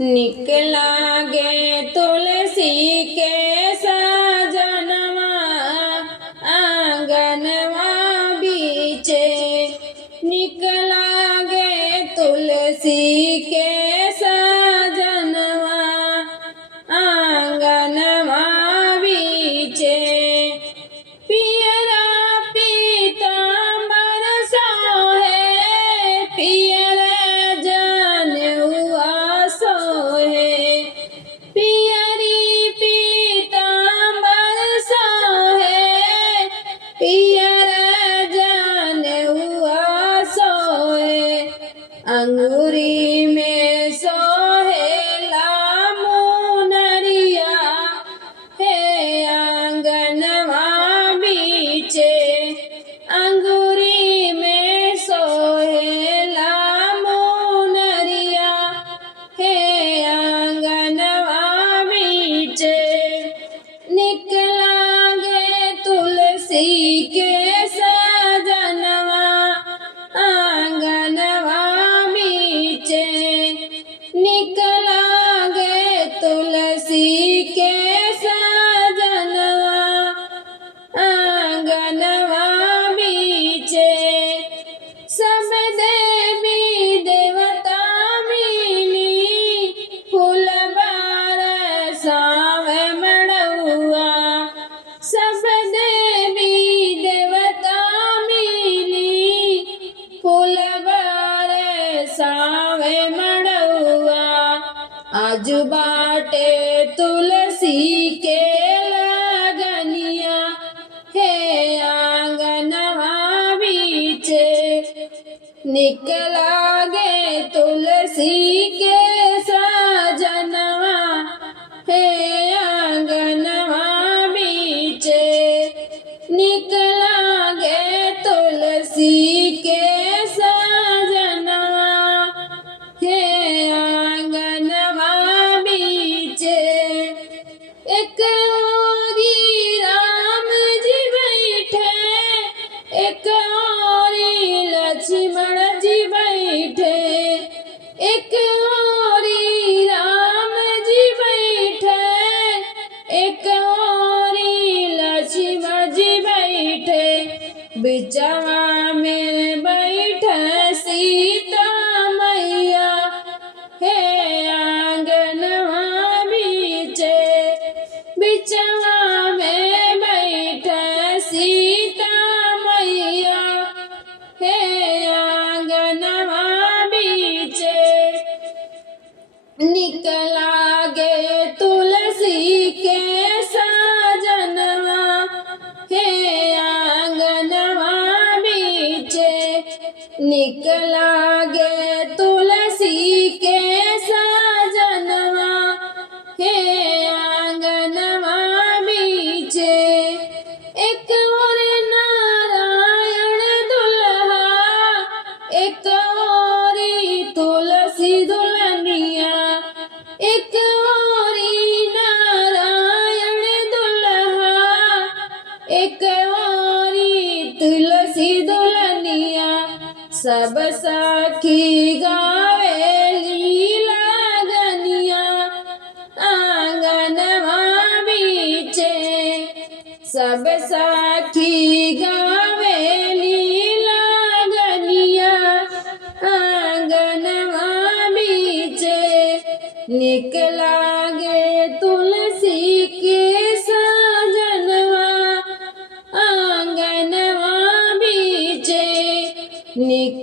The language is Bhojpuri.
निक लागे तुलसी के सजनवा आंगनवा बीचे। निक लागे तुलसी के सजनवा आंगनवा बीचे। पियरा पीतांबर सोहे पियर जनेउआ सोहे। पियरी पीतांबर सोहे पियर जनेउआ सोहे। अंगूरी में सोहेला मुनरिया हे आंगनवा बीचे। अंगूरी में सोहेला मुनरिया हे आंगनवा बीचे। निक लागे तुलसी के सजनवा आंगनवा बीचे। निक लागे तुलसी के सजनवा आंगनवा बीचे। सब देवी देवता मिली फूल बरसावे मड़उआ। सब देवी देवता मिली फूल बरसावे मड़उआ। आज बाटे तुलसी के लगनिया हे आंगनवा बीचे। निक लागे तुलसी के सजनवा हे आंगनवा बीचे। निक लागे तुलसी के सजनवा हे आंगनवा बीचे। एक ओरी राम जी बैठे एक ओरी लक्ष्मण जी बैठे। एक ओरी राम जी बैठे एक ओरी लक्ष्मण जी बैठे। बिचवा में बैठे सीता मैया हे आंगनवा बीचे। बिचवा में बैठे सीता मैया हे आंगनवा बीचे। निक लागे तुलसी के सजनवा हे आंगनवा बीचे। निक लागे तुलसी के सजनवा हे आंगनवा बीचे। एक और नारायण दुल्हा एक औरी तुलसी दुल्हनिया। एक औरी नारायण दुल्हा एक औरी तुलसी दुल्हनिया। सब सखी गावेली लगनिया आंगनवा बीचे। सब सखी गावेली लगनिया आंगनवा बीचे। निक लागे तुलसी के सजनवा आंगनवा बीचे। निक